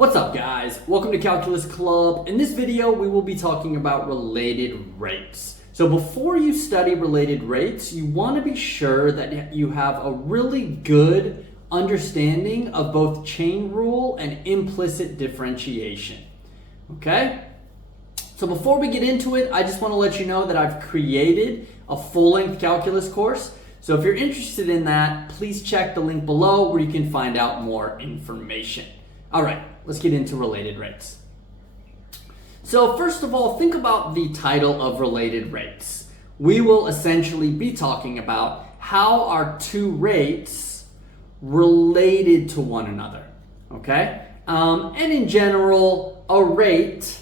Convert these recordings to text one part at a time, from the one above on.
What's up, guys? Welcome to Calculus Club. In this video, we will be talking about related rates. So before you study related rates, you want to be sure that you have a really good understanding of both chain rule and implicit differentiation. Okay? So before we get into it, I just want to let you know that I've created a full-length calculus course. So if you're interested in that, please check the link below where you can find out more information. All right, let's get into related rates. So first of all, think about the title of related rates. We will essentially be talking about how are two rates related to one another, okay? And in general, a rate,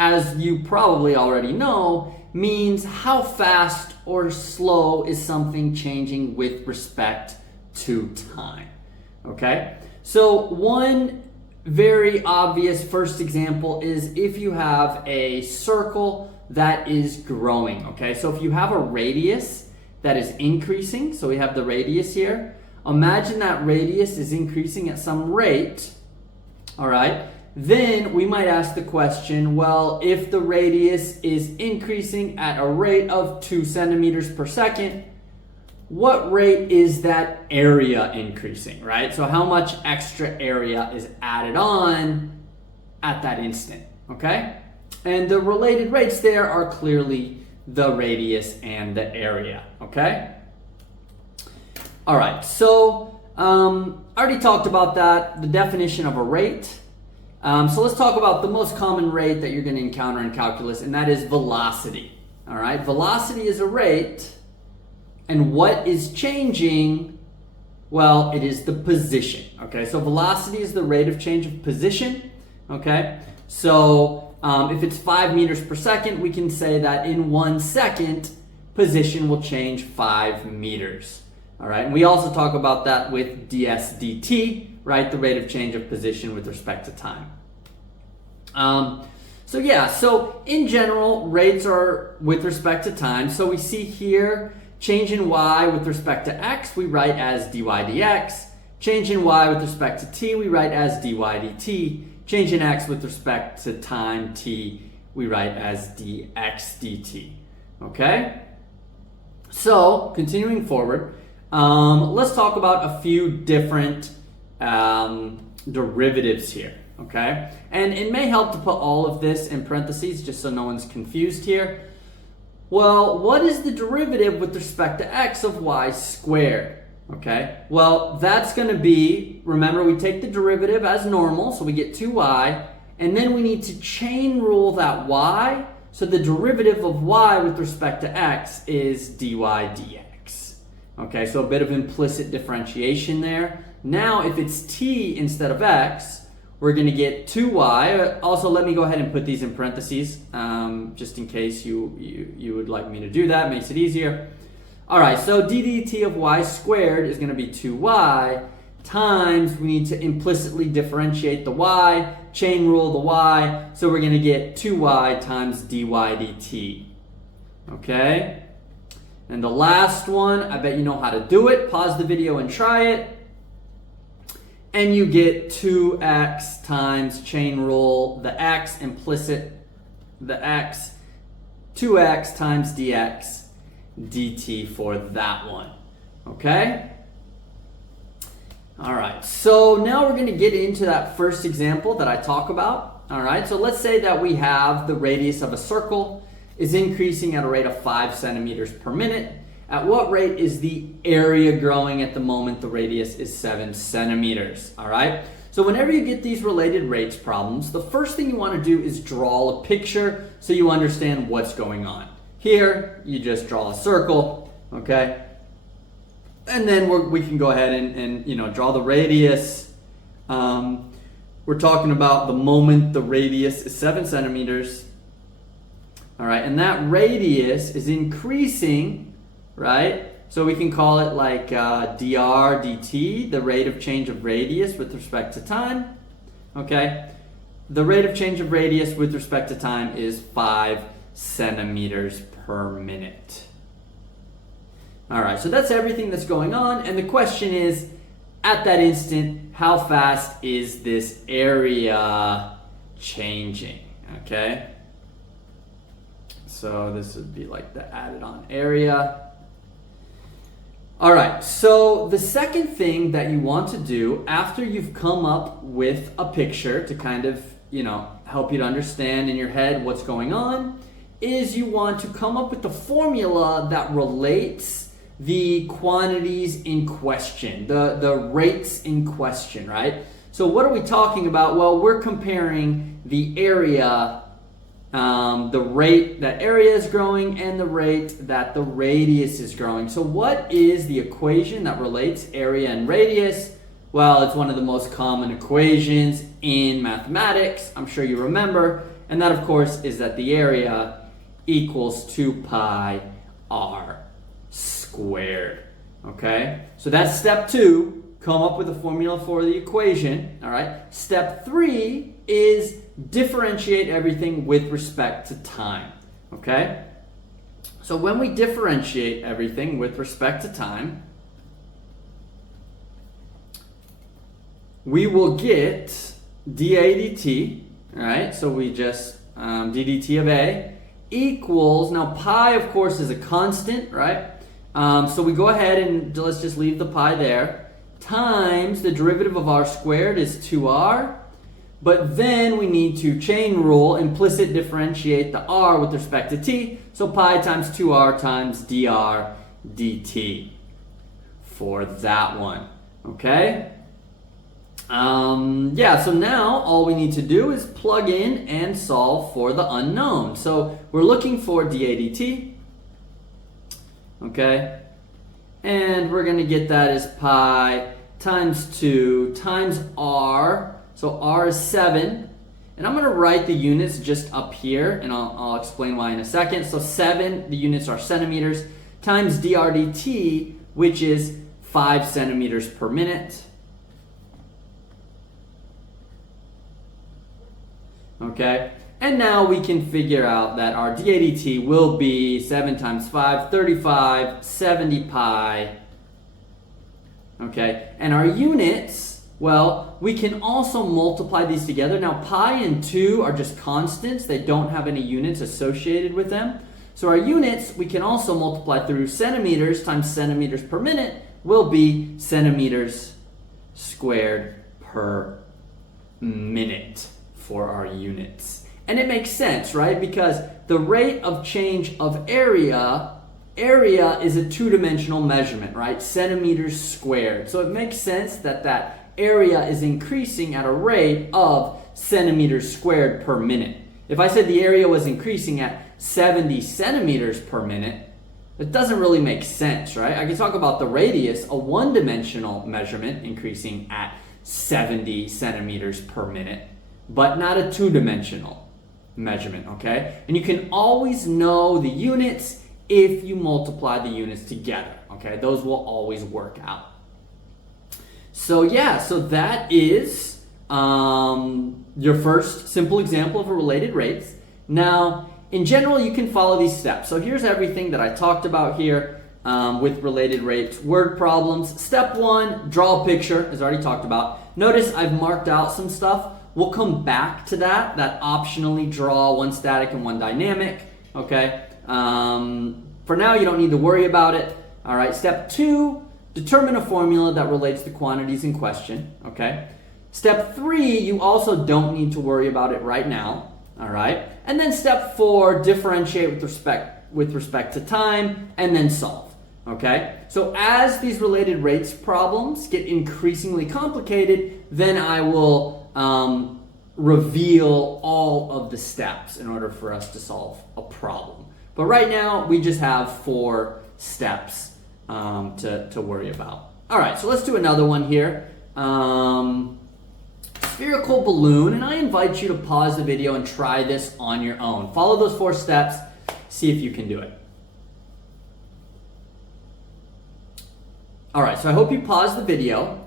as you probably already know, means how fast or slow is something changing with respect to time, okay? So one very obvious first example is if you have a circle that is growing, okay? So if you have a radius that is increasing, so we have the radius here, imagine that radius is increasing at some rate, all right? Then we might ask the question, well, if the radius is increasing at a rate of 2 centimeters per second, what rate is that area increasing, right? So how much extra area is added on at that instant, okay? And the related rates there are clearly the radius and the area, okay? All right, so I already talked about that, the definition of a rate. So let's talk about the most common rate that you're going to encounter in calculus, and that is velocity, all right? Velocity is a rate. And what is changing? Well, it is the position, okay? So velocity is the rate of change of position, okay? So if it's 5 meters per second, we can say that in 1 second, position will change 5 meters, all right? And we also talk about that with ds dt, right? The rate of change of position with respect to time. So in general, rates are with respect to time. So we see here, change in y with respect to x, we write as dy dx. Change in y with respect to t, we write as dy dt. Change in x with respect to time t, we write as dx dt. Okay? So, continuing forward, let's talk about a few different derivatives here. Okay? And it may help to put all of this in parentheses just so no one's confused here. Well, what is the derivative with respect to x of y squared? Okay, well, that's going to be, remember, we take the derivative as normal, so we get 2y, and then we need to chain rule that y, so the derivative of y with respect to x is dy dx. Okay, so a bit of implicit differentiation there. Now, if it's t instead of x, we're going to get 2y. Also, let me go ahead and put these in parentheses, just in case you would like me to do that. Makes it easier. All right, so ddt of y squared is going to be 2y times, we need to implicitly differentiate the y, chain rule the y, so we're going to get 2y times dy dt. Okay? And the last one, I bet you know how to do it. Pause the video and try it. And you get 2x times chain rule the x, implicit the x, 2x times dx dt for that one. Okay? All right, so now we're going to get into that first example that I talk about. All right, so let's say that we have the radius of a circle is increasing at a rate of 5 centimeters per minute. At what rate is the area growing at the moment the radius is 7 centimeters? All right. So whenever you get these related rates problems, the first thing you want to do is draw a picture so you understand what's going on. Here, you just draw a circle, okay? And then we can go ahead and draw the radius. We're talking about the moment the radius is 7 centimeters. All right, and that radius is increasing, right? So we can call it like dr dt, the rate of change of radius with respect to time, okay? The rate of change of radius with respect to time is 5 centimeters per minute. All right, so that's everything that's going on, and the question is, at that instant, how fast is this area changing, okay? So this would be like the added on area. All right, so the second thing that you want to do after you've come up with a picture to kind of, help you to understand in your head what's going on, is you want to come up with the formula that relates the quantities in question, the rates in question, right? So what are we talking about? Well, we're comparing the area, the rate that area is growing and the rate that the radius is growing. So what is the equation that relates area and radius? Well, it's one of the most common equations in mathematics. I'm sure you remember. And that, of course, is that the area equals 2 pi r squared. Okay? So that's step 2. Come up with a formula for the equation. All right? Step 3 is differentiate everything with respect to time. Okay? So when we differentiate everything with respect to time, we will get dA dt, right? So we just d dt of A equals, now pi of course is a constant, right? So we go ahead and let's just leave the pi there, times the derivative of r squared is 2r, but then we need to chain rule, implicit differentiate the r with respect to t, so pi times 2r times dr dt for that one, okay? So now all we need to do is plug in and solve for the unknown. So we're looking for dA dt, okay? And we're going to get that as pi times 2 times r. So r is 7. And I'm going to write the units just up here, and I'll explain why in a second. So 7, the units are centimeters, times dr dt, which is 5 centimeters per minute. Okay, and now we can figure out that our dA dt will be 7 times 5, 35, 70 pi. Okay, and our units, well, we can also multiply these together. Now, pi and 2 are just constants. They don't have any units associated with them. So our units, we can also multiply through centimeters times centimeters per minute will be centimeters squared per minute for our units. And it makes sense, right? Because the rate of change of area is a two-dimensional measurement, right? Centimeters squared. So it makes sense that that area is increasing at a rate of centimeters squared per minute. If I said the area was increasing at 70 centimeters per minute, it doesn't really make sense, right? I can talk about the radius, a one-dimensional measurement increasing at 70 centimeters per minute, but not a two-dimensional measurement, okay? And you can always know the units if you multiply the units together, okay? Those will always work out. So yeah, so that is your first simple example of a related rates. Now, in general, you can follow these steps. So here's everything that I talked about here with related rates. Word problems. Step 1, draw a picture, as I already talked about. Notice I've marked out some stuff. We'll come back to that optionally draw one static and one dynamic, okay? For now, you don't need to worry about it. All right, step 2, determine a formula that relates the quantities in question, okay? Step 3, you also don't need to worry about it right now, all right? And then step 4, differentiate with respect to time, and then solve, okay? So as these related rates problems get increasingly complicated, then I will reveal all of the steps in order for us to solve a problem. But right now, we just have 4 steps to worry about. All right, so let's do another one here. Spherical balloon, and I invite you to pause the video and try this on your own. Follow those 4 steps, see if you can do it. All right, so I hope you paused the video.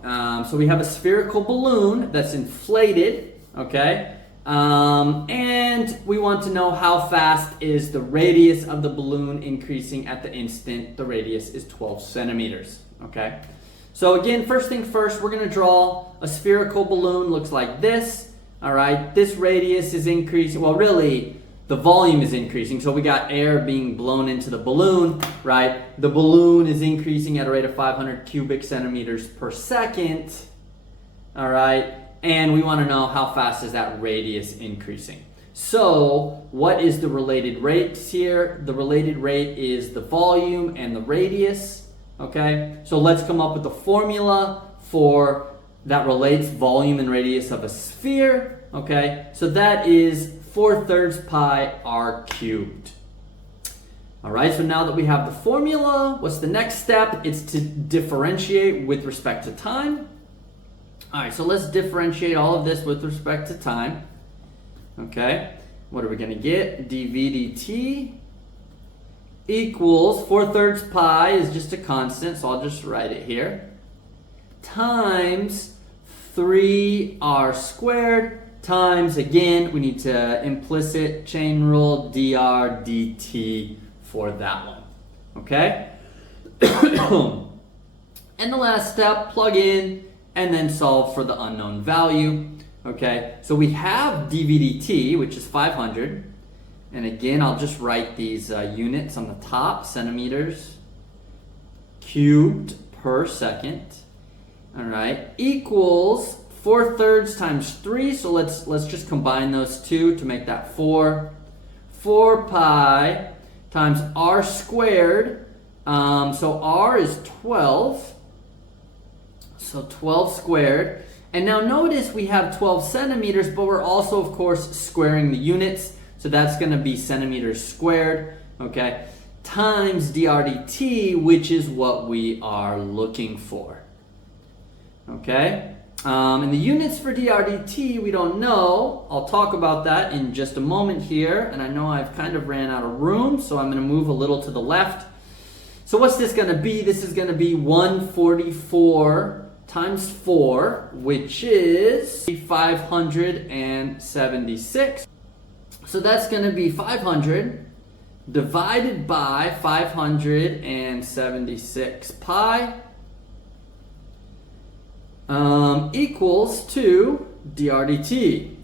So we have a spherical balloon that's inflated, okay? And we want to know how fast is the radius of the balloon increasing at the instant the radius is 12 centimeters, okay? So again, first thing first, we're going to draw a spherical balloon. Looks like this. All right, this radius is increasing. Well, really, the volume is increasing. So we got air being blown into the balloon, right? The balloon is increasing at a rate of 500 cubic centimeters per second. All right, and we want to know how fast is that radius increasing. So what is the related rates here? The related rate is the volume and the radius. Okay, so let's come up with a formula for that relates volume and radius of a sphere. Okay, so that is 4/3 pi r cubed. All right, so now that we have the formula, what's the next step? It's to differentiate with respect to time. All right, so let's differentiate all of this with respect to time. Okay, what are we going to get? dv dt equals 4/3 pi is just a constant, so I'll just write it here, times 3r squared times, again, we need to implicit chain rule dr dt for that one. Okay? And the last step, plug in and then solve for the unknown value. Okay, so we have dv dt, which is 500. And again, I'll just write these units on the top, centimeters cubed per second. All right, equals 4/3 times 3. So let's just combine those two to make that 4. 4 pi times r squared. So r is 12. So 12 squared. And now notice we have 12 centimeters, but we're also, of course, squaring the units. So that's going to be centimeters squared, okay, times dr dt, which is what we are looking for. Okay, and the units for dr dt we don't know. I'll talk about that in just a moment here. And I know I've kind of ran out of room, so I'm going to move a little to the left. So what's this going to be? This is going to be 144 times 4, which is 576. So that's going to be 500 divided by 576 pi equals to dr dt.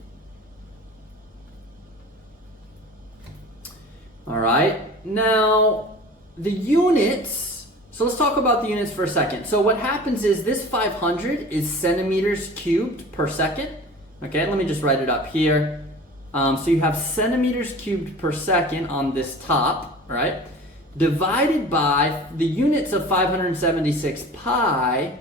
All right, now the units, so let's talk about the units for a second. So what happens is this 500 is centimeters cubed per second. Okay, let me just write it up here. So you have centimeters cubed per second on this top, right? Divided by the units of 576 pi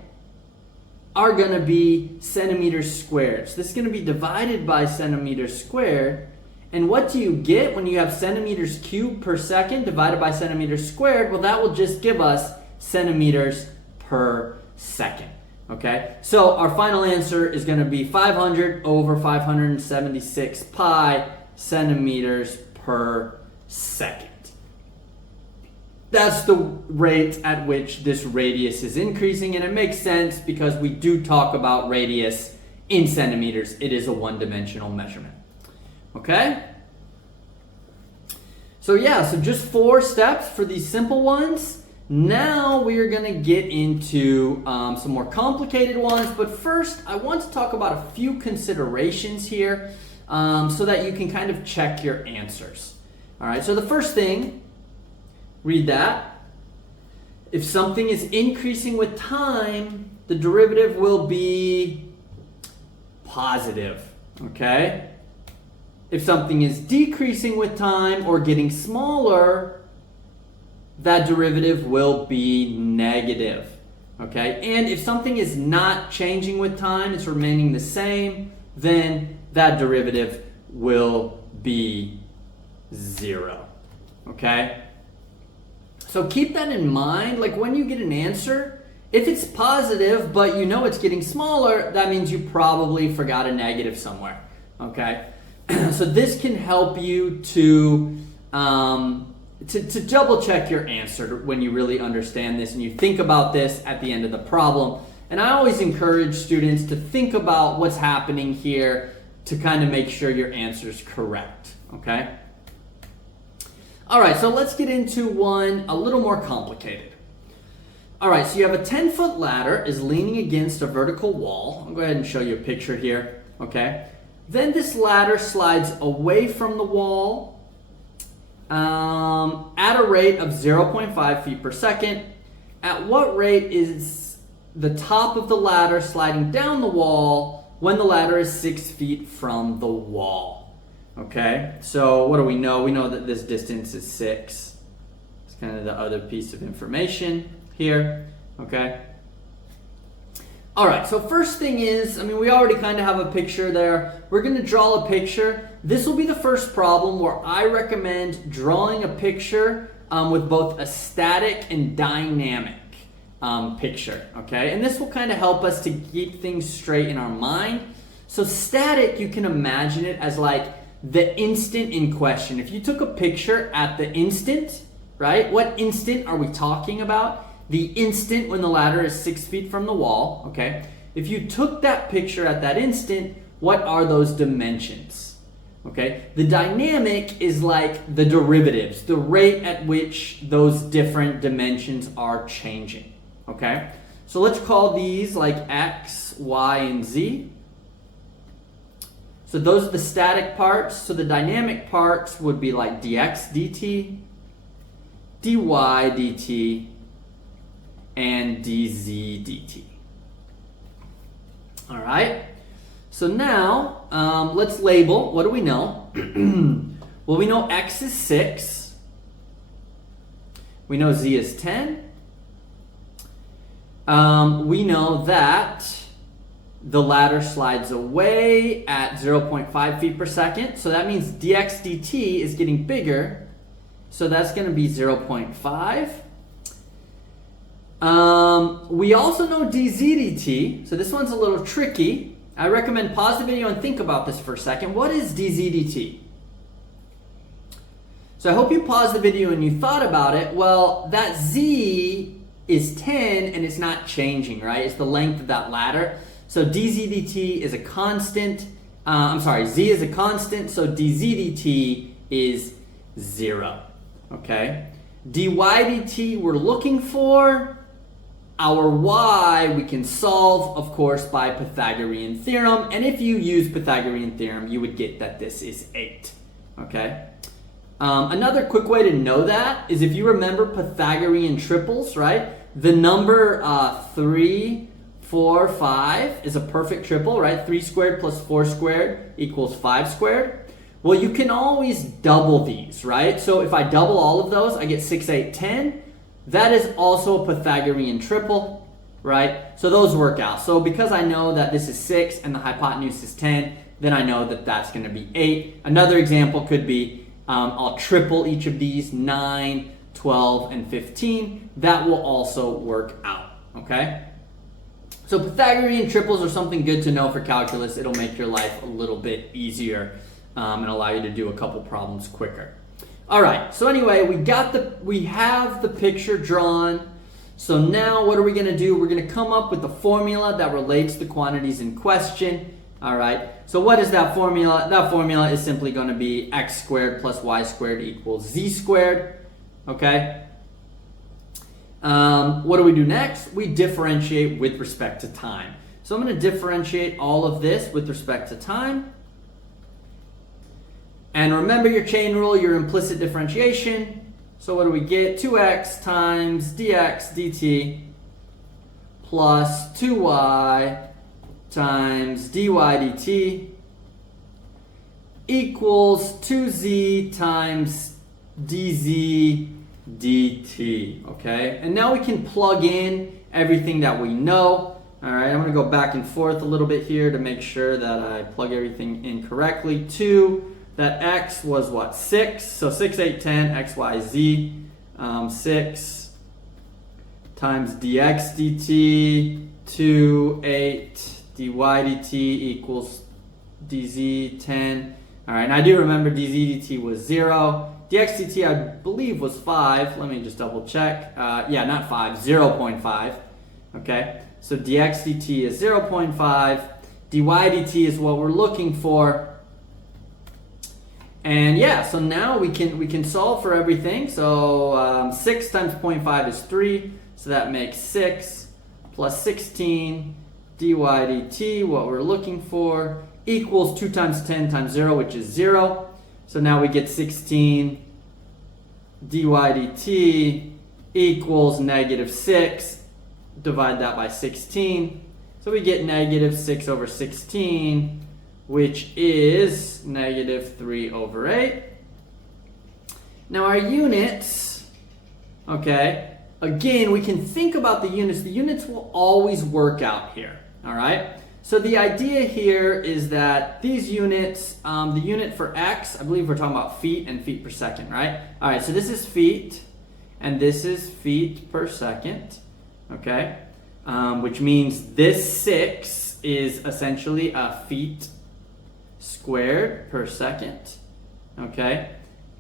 are going to be centimeters squared. So this is going to be divided by centimeters squared. And what do you get when you have centimeters cubed per second divided by centimeters squared? Well, that will just give us centimeters per second. Okay, so our final answer is going to be 500 over 576 pi centimeters per second. That's the rate at which this radius is increasing, and it makes sense because we do talk about radius in centimeters. It is a one-dimensional measurement. Okay? So yeah, so just 4 steps for these simple ones. Now we are going to get into some more complicated ones, but first I want to talk about a few considerations here so that you can kind of check your answers. All right, so the first thing, read that. If something is increasing with time, the derivative will be positive, okay? If something is decreasing with time or getting smaller, that derivative will be negative, okay? And if something is not changing with time, it's remaining the same, then that derivative will be 0, okay? So keep that in mind. Like when you get an answer, if it's positive, but you know it's getting smaller, that means you probably forgot a negative somewhere, okay? So this can help you to double check your answer when you really understand this and you think about this at the end of the problem. And I always encourage students to think about what's happening here to kind of make sure your answer is correct, okay? All right, so let's get into one a little more complicated. All right, so you have a 10-foot ladder is leaning against a vertical wall. I'll go ahead and show you a picture here, okay? Then this ladder slides away from the wall at a rate of 0.5 feet per second. At what rate is the top of the ladder sliding down the wall when the ladder is 6 feet from the wall? Okay, so what do we know? We know that this distance is 6. It's kind of the other piece of information here, okay? All right, so first thing is, we already kind of have a picture there. We're going to draw a picture. This will be the first problem where I recommend drawing a picture with both a static and dynamic picture, okay? And this will kind of help us to keep things straight in our mind. So static, you can imagine it as like the instant in question. If you took a picture at the instant, right? What instant are we talking about? The instant when the ladder is 6 feet from the wall, okay? If you took that picture at that instant, what are those dimensions? Okay? The dynamic is like the derivatives, the rate at which those different dimensions are changing, okay? So let's call these like x, y, and z. So those are the static parts. So the dynamic parts would be like dx dt, dy dt, and dz dt. All right. So now let's label. What do we know? Well, we know x is 6. We know z is 10. We know that the ladder slides away at 0.5 feet per second. So that means dx dt is getting bigger. So that's going to be 0.5. We also know dz dt. So this one's a little tricky. I recommend pause the video and think about this for a second. What is dz dt? So I hope you paused the video and you thought about it. Well, that z is 10 and it's not changing, right? It's the length of that ladder. So dz dt is a constant. Z is a constant, so dz dt is 0. Okay? dy dt we're looking for. Our y we can solve, of course, by Pythagorean theorem. And if you use Pythagorean theorem, you would get that this is 8. Okay? Another quick way to know that is if you remember Pythagorean triples, right? The number 3, 4, 5 is a perfect triple, right? 3 squared plus 4 squared equals 5 squared. Well, you can always double these, right? So if I double all of those, I get 6, 8, 10. That is also a Pythagorean triple, right? So those work out. So because I know that this is 6 and the hypotenuse is 10, then I know that that's going to be 8. Another example could be I'll triple each of these, 9, 12, and 15. That will also work out, okay? So Pythagorean triples are something good to know for calculus. It'll make your life a little bit easier and allow you to do a couple problems quicker. All right, so anyway, we have the picture drawn. So now what are we going to do? We're going to come up with the formula that relates the quantities in question. All right, so what is that formula? That formula is simply going to be x squared plus y squared equals z squared. Okay. What do we do next? We differentiate with respect to time. So I'm going to differentiate all of this with respect to time. And remember your chain rule, your implicit differentiation. So what do we get? 2x times dx dt plus 2y times dy dt equals 2z times dz dt, okay? And now we can plug in everything that we know. All right, I'm gonna go back and forth a little bit here to make sure that I plug everything in correctly. 2, that x was what? 6, so 6, 8, 10, x, y, z. 6 times dx dt, 2, 8, dy dt equals dz 10. All right, and I do remember dz dt was 0. dx dt I believe was 5. Let me just double check. Yeah, not 5, 0.5. Okay, so dx dt is 0.5. dy dt is what we're looking for. And yeah, so now we can solve for everything. So 6 times 0.5 is 3. So that makes 6 plus 16 dy dt, what we're looking for, equals 2 times 10 times 0, which is 0. So now we get 16 dy dt equals negative 6. Divide that by 16. So we get negative 6 over 16, which is negative 3 over 8. Now our units, okay, again, we can think about the units. The units will always work out here, all right? So the idea here is that these units, the unit for x, I believe we're talking about feet and feet per second, right? All right, so this is feet, and this is feet per second, okay? Which means this 6 is essentially a feet squared per second, okay?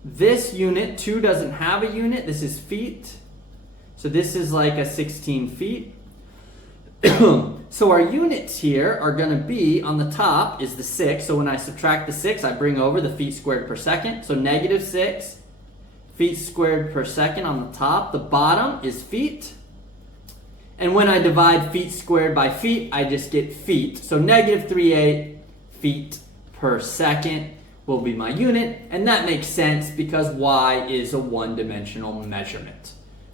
This unit, 2, doesn't have a unit. This is feet. So this is like a 16 feet. So our units here are going to be, on the top is the 6. So when I subtract the 6, I bring over the feet squared per second. So negative 6 feet squared per second on the top. The bottom is feet. And when I divide feet squared by feet, I just get feet. So negative 38 feet per second will be my unit. And that makes sense because y is a one-dimensional measurement.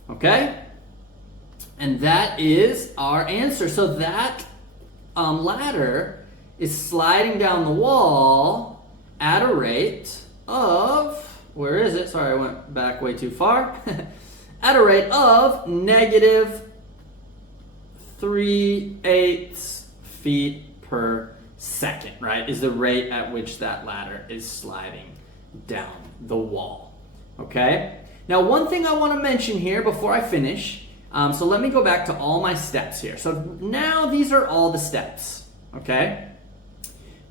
Okay? And that is our answer. So that ladder is sliding down the wall at a rate of, where is it? Sorry, I went back way too far. At a rate of negative 3/8 feet per second, right? Is the rate at which that ladder is sliding down the wall. Okay? Now, one thing I want to mention here before I finish, so let me go back to all my steps here. So now these are all the steps, okay?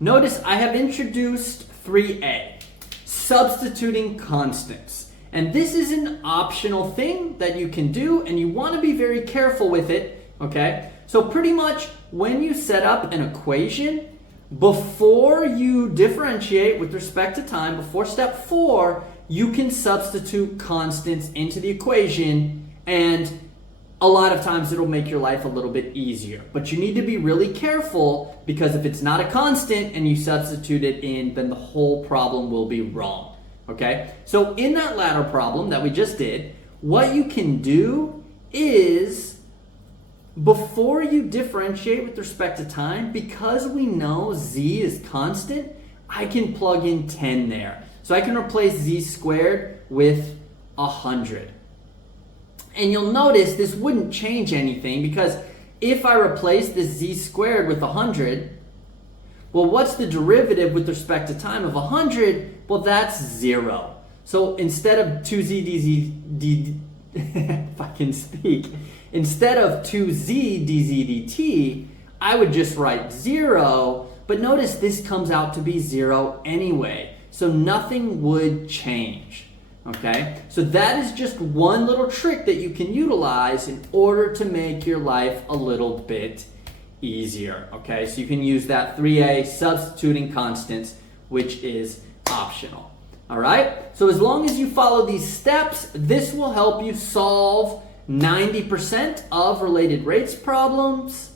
Notice I have introduced 3a, substituting constants. And this is an optional thing that you can do, and you want to be very careful with it, okay? So pretty much when you set up an equation, before you differentiate with respect to time, before step 4, you can substitute constants into the equation, and a lot of times it'll make your life a little bit easier. But you need to be really careful, because if it's not a constant and you substitute it in, then the whole problem will be wrong. Okay? So in that ladder problem that we just did, what you can do is, before you differentiate with respect to time, because we know z is constant, I can plug in 10 there. So I can replace z squared with 100. And you'll notice this wouldn't change anything, because if I replace this z squared with 100, well, what's the derivative with respect to time of 100? Well, that's 0. So instead of 2z if I can speak, instead of 2z dz dt, I would just write 0, but notice this comes out to be 0 anyway. So nothing would change. Okay, so that is just one little trick that you can utilize in order to make your life a little bit easier. Okay, so you can use that 3a, substituting constants, which is optional. All right, so as long as you follow these steps, this will help you solve 90% of related rates problems.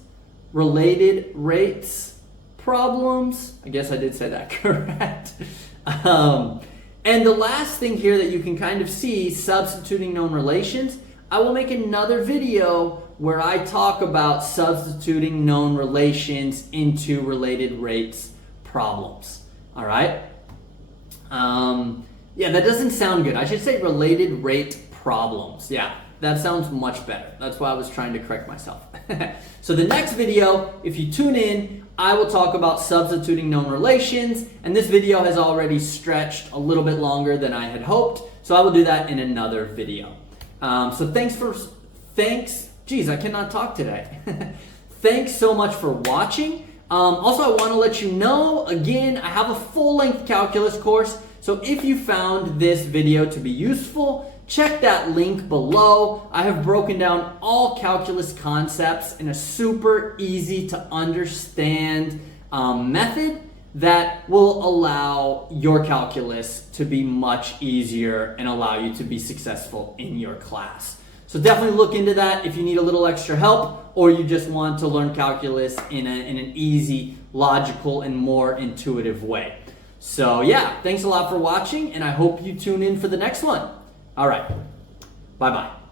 I guess I did say that correct. And the last thing here that you can kind of see, substituting known relations, I will make another video where I talk about substituting known relations into related rates problems. All right? Yeah, that doesn't sound good. I should say related rate problems. Yeah, that sounds much better. That's why I was trying to correct myself. So the next video, if you tune in, I will talk about substituting known relations, and this video has already stretched a little bit longer than I had hoped, so I will do that in another video. So geez, I cannot talk today. Thanks so much for watching. Also, I want to let you know, again, I have a full-length calculus course, so if you found this video to be useful, check that link below. I have broken down all calculus concepts in a super easy to understand method that will allow your calculus to be much easier and allow you to be successful in your class. So definitely look into that if you need a little extra help or you just want to learn calculus in an easy, logical, and more intuitive way. So yeah, thanks a lot for watching, and I hope you tune in for the next one. All right, bye-bye.